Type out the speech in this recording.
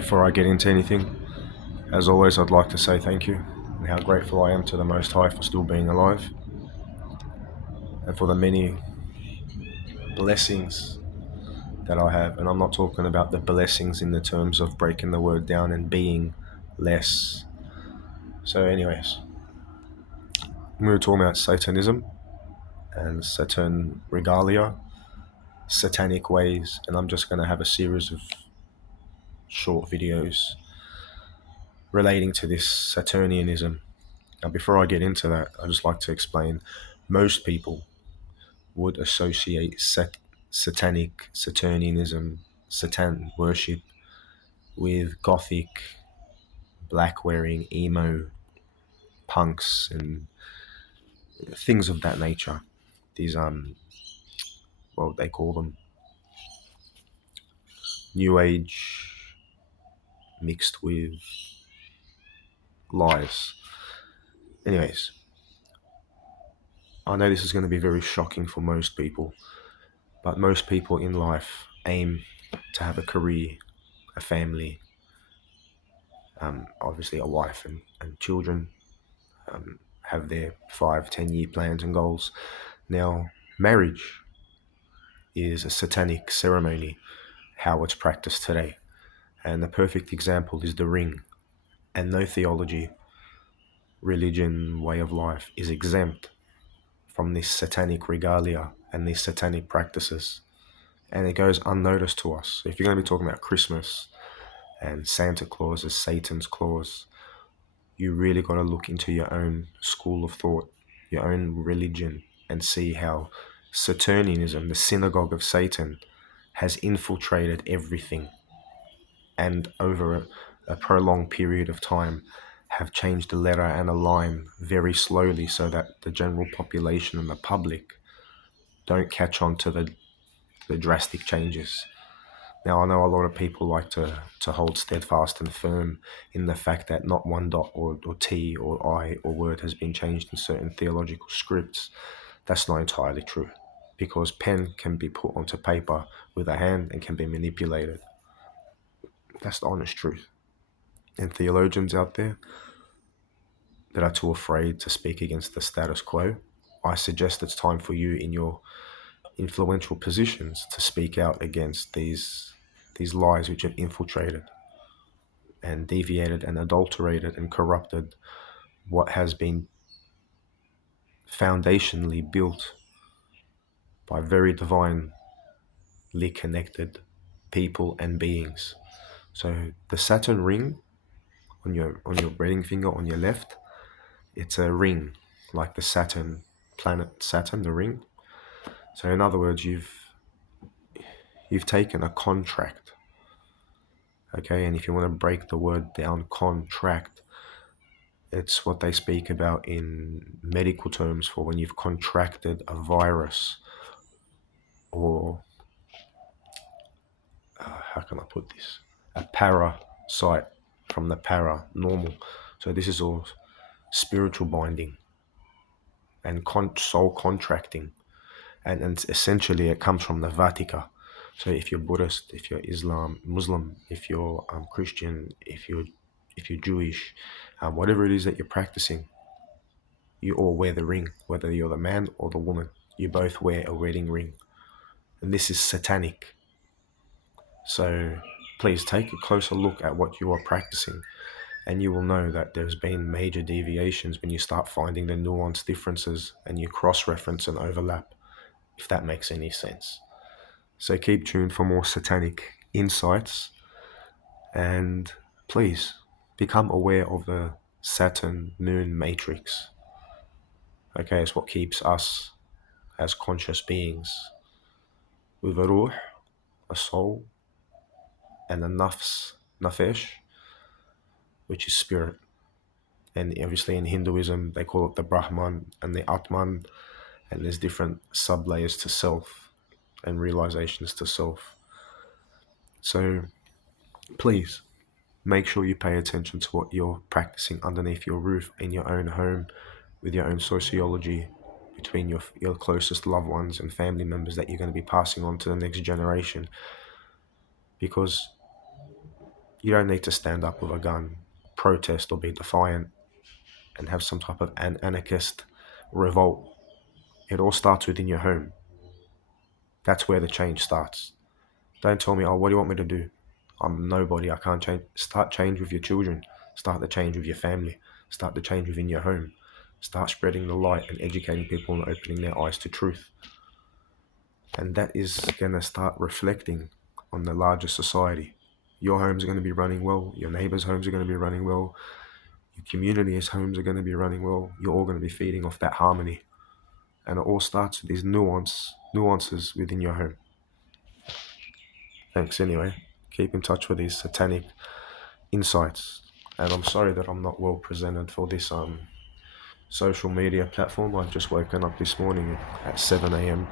Before I get into anything, as always, I'd like to say thank you and how grateful I am to the Most High for still being alive and for the many blessings that I have. And I'm not talking about the blessings in the terms of breaking the word down and being less. So, anyways, we were talking about Satanism and Saturn regalia, satanic ways, and I'm just going to have a series of short videos relating to this Saturnianism. Now, before I get into that, I'd just like to explain most people would associate satanic, Saturnianism, Satan worship with gothic, black wearing, emo punks and things of that nature. These what they call them, new age mixed with lies. Anyways, I know this is going to be very shocking for most people, but most people in life aim to have a career, a family, obviously a wife and children, have their 5-10 year plans and goals. Now, marriage is a satanic ceremony, how it's practiced today. And the perfect example is the ring. And no theology, religion, way of life is exempt from this satanic regalia and these satanic practices. And it goes unnoticed to us. If you're going to be talking about Christmas and Santa Claus as Satan's claus, you really got to look into your own school of thought, your own religion, and see how Saturnianism, the synagogue of Satan, has infiltrated everything, and over a prolonged period of time have changed a letter and a line very slowly so that the general population and the public don't catch on to the drastic changes. Now, I know a lot of people like to hold steadfast and firm in the fact that not one dot or T or I or word has been changed in certain theological scripts. That's not entirely true, because pen can be put onto paper with a hand and can be manipulated. That's the honest truth. And theologians out there that are too afraid to speak against the status quo, I suggest it's time for you in your influential positions to speak out against these lies which have infiltrated and deviated and adulterated and corrupted what has been foundationally built by very divinely connected people and beings. So the Saturn ring on your wedding finger on your left, it's a ring like the Saturn planet Saturn, the ring. So in other words, you've taken a contract. Okay, and if you want to break the word down, contract, it's what they speak about in medical terms for when you've contracted a virus or, how can I put this? A parasite from the paranormal. So this is all spiritual binding and soul contracting. And essentially it comes from the Vatica. So if you're Buddhist, if you're Muslim, if you're Christian, if you're Jewish, whatever it is that you're practicing, you all wear the ring, whether you're the man or the woman. You both wear a wedding ring. And this is satanic. So please take a closer look at what you are practicing, and you will know that there's been major deviations when you start finding the nuanced differences and you cross-reference and overlap, if that makes any sense. So keep tuned for more satanic insights, and please become aware of the Saturn moon matrix. Okay, it's what keeps us as conscious beings with a ruh, a soul, and a nafesh, which is spirit. And obviously in Hinduism, they call it the Brahman and the Atman, and there's different sub-layers to self and realizations to self. So please make sure you pay attention to what you're practicing underneath your roof in your own home, with your own sociology, between your closest loved ones and family members that you're going to be passing on to the next generation. Because You don't need to stand up with a gun, protest, or be defiant and have some type of anarchist revolt. It all starts within your home. That's where the change starts. Don't tell me, oh, what do you want me to do? I'm nobody. I can't change. Start change with your children. Start the change with your family. Start the change within your home. Start spreading the light and educating people and opening their eyes to truth. And that is going to start reflecting on the larger society. Your homes are going to be running well. Your neighbors' homes are going to be running well. Your community's homes are going to be running well. You're all going to be feeding off that harmony. And it all starts with these nuances within your home. Thanks anyway. Keep in touch with these satanic insights. And I'm sorry that I'm not well presented for this social media platform. I've just woken up this morning at 7 a.m.